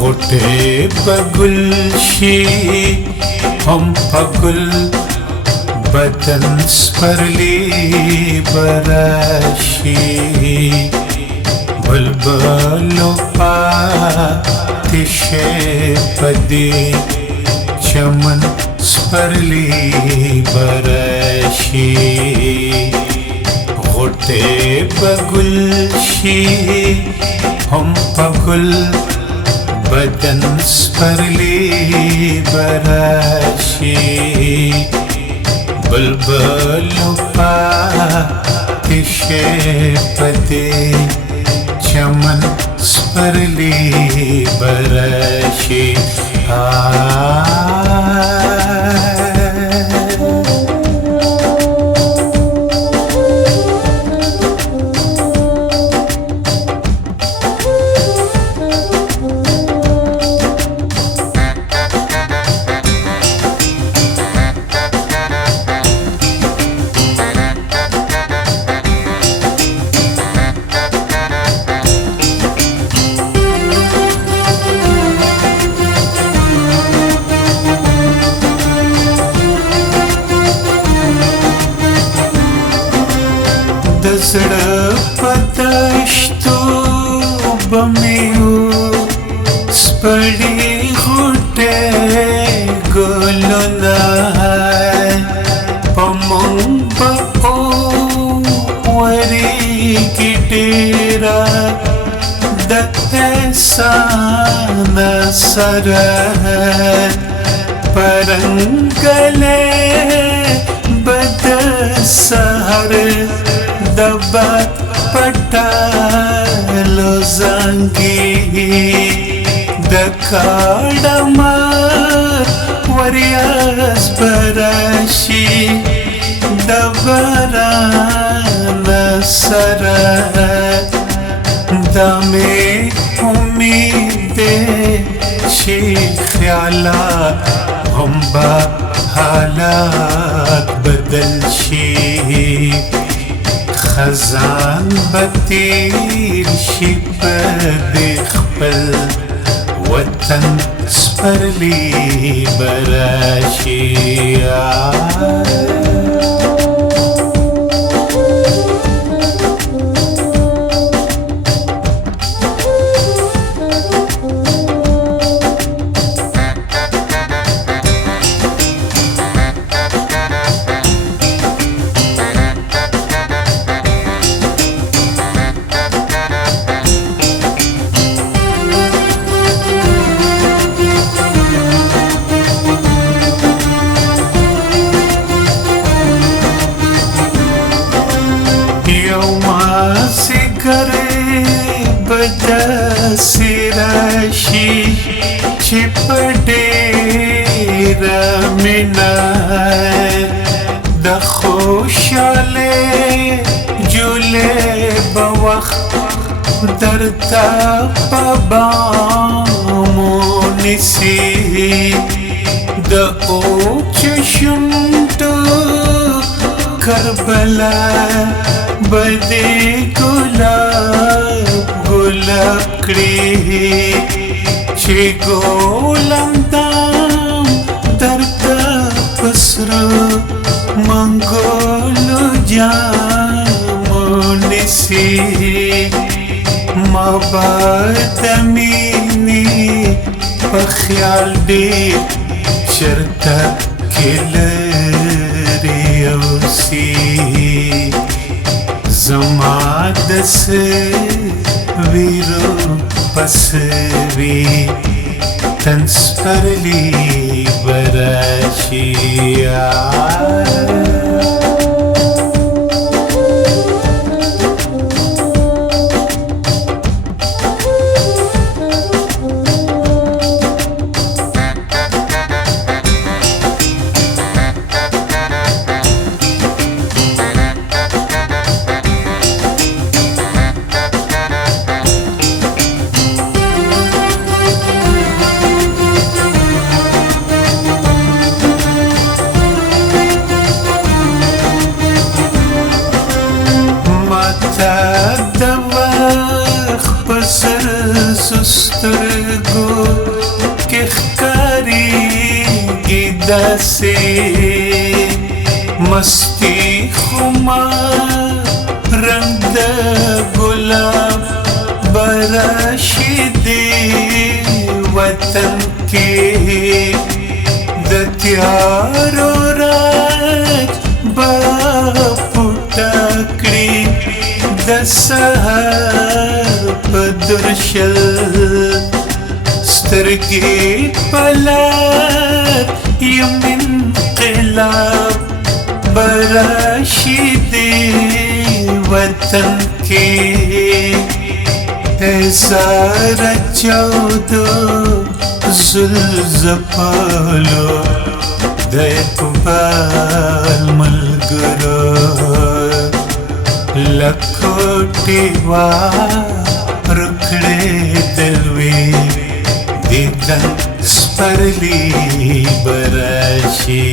غوټې بګل شي هم پګل بدن سپرلی براشي بلبلو پاتې شي پدې چمن سپرلی براشي غوټې بګل شي هم پګل بدن سپرلی براشي بلبلو پاتې شي پدې چمن سپرلی براشي د زړه په دښتو به مې سپړي غوټې ګلونه په موږ به ورېږي ډېره د احسان سره پرنګلې به د سهار د باد پټالو زنګي د کاډمر وریاس براشي د باران سره د مې امید شي خیالات هم به حالات بدل شي خزان بتیر شي پدې خپل وطن سپرلی براشي بداسې راشي چې په ډېره مینه د خوشحالۍ جولې به وخت درته په بامو نیسي د اوچشونټو کربلا به دې ګلاب کړي چې ګولم دام درته په سره منګولو جامو نیسي ما به د مینې په خیال ډېر چېرته کې لرې اوسي زما د ویرو پسوی تن سپرلی براشي د وخت په سر سترګو کې ښکارېږي داسې مستی خمار رنګ د ګلاب براشي دې وطن کې د تیارو راج به پټه کړي د سهار په درشل سترګې په لار یم انقلاب براشي دې وطن کې هزار چودو زلزپالو د اقبال ملګرو لکوټې ورکړې دلوي دیدن سپرلی براشي